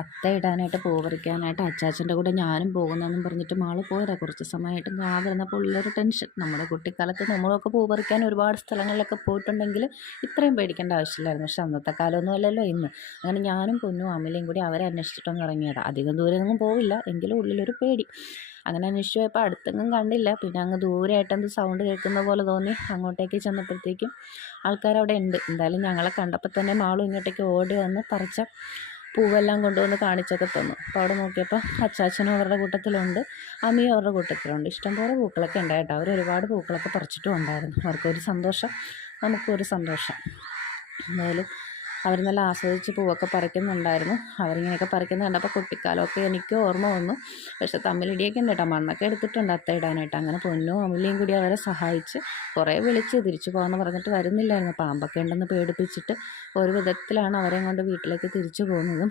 അത്ത ഇടാനായിട്ട് പൂ പറിക്കാനായിട്ട് അച്ചാച്ചൻ്റെ കൂടെ ഞാനും പോകുന്നതെന്നും പറഞ്ഞിട്ട് മാള് പോയതാണ്. കുറച്ച് സമയമായിട്ട് ഞാൻ വരുന്നപ്പോൾ ഉള്ളൊരു ടെൻഷൻ. നമ്മുടെ കുട്ടിക്കാലത്ത് നമ്മളൊക്കെ പൂ പറിക്കാൻ ഒരുപാട് സ്ഥലങ്ങളിലൊക്കെ പോയിട്ടുണ്ടെങ്കിൽ ഇത്രയും പേടിക്കേണ്ട ആവശ്യമില്ലായിരുന്നു. പക്ഷെ അന്നത്തെ കാലമൊന്നും അല്ലല്ലോ ഇന്ന്. അങ്ങനെ ഞാനും പൊന്നും അമലയും കൂടി അവരെ അന്വേഷിച്ചിട്ടൊന്ന് ഇറങ്ങിയതാണ്. അധികം ദൂരെയൊന്നും പോവില്ല, എങ്കിലും ഉള്ളിലൊരു പേടി. അങ്ങനെ അന്വേഷിച്ച് പോയപ്പോൾ അടുത്തെങ്ങും കണ്ടില്ല. പിന്നെ അങ്ങ് ദൂരെയായിട്ടെന്ത് സൗണ്ട് കേൾക്കുന്ന പോലെ തോന്നി. അങ്ങോട്ടേക്ക് ചെന്നപ്പോഴത്തേക്കും ആൾക്കാരവിടെ ഉണ്ട്. എന്തായാലും ഞങ്ങളെ കണ്ടപ്പോൾ തന്നെ മാളും ഇങ്ങോട്ടേക്ക് ഓടി വന്ന് പറിച്ച പൂവെല്ലാം കൊണ്ടുവന്ന് കാണിച്ചൊക്കെ തന്നു. അപ്പോൾ അവിടെ നോക്കിയപ്പോൾ അച്ചാച്ചനും അവരുടെ കൂട്ടത്തിലുണ്ട്, അമ്മയും അവരുടെ കൂട്ടത്തിലുണ്ട്. ഇഷ്ടംപോലെ പൂക്കളൊക്കെ ഉണ്ടായിട്ട് അവർ ഒരുപാട് പൂക്കളൊക്കെ പറിച്ചിട്ടും ഉണ്ടായിരുന്നു. അവർക്കൊരു സന്തോഷം, നമുക്കും ഒരു സന്തോഷം. എന്തായാലും അവർ നല്ല ആസ്വദിച്ച് പൂവൊക്കെ പറിക്കുന്നുണ്ടായിരുന്നു. അവരിങ്ങനെയൊക്കെ പറിക്കുന്നത് കണ്ടപ്പോൾ കുട്ടിക്കാലമൊക്കെ എനിക്ക് ഓർമ്മ വന്നു. പക്ഷെ തമ്മിലിടിയൊക്കെ ഉണ്ട് കേട്ടോ, മണ്ണൊക്കെ എടുത്തിട്ടുണ്ട് അത്ത ഇടാനായിട്ട്. അങ്ങനെ പൊന്നും അമലിയും കൂടി അവരെ സഹായിച്ച് കുറേ വിളിച്ച് തിരിച്ചു പോകാമെന്ന് പറഞ്ഞിട്ട് വരുന്നില്ലായിരുന്നു. പാമ്പൊക്കെ ഉണ്ടെന്ന് പേടിപ്പിച്ചിട്ട് ഒരു വിധത്തിലാണ് അവരെയും കൊണ്ട് വീട്ടിലേക്ക് തിരിച്ചു പോകുന്നതും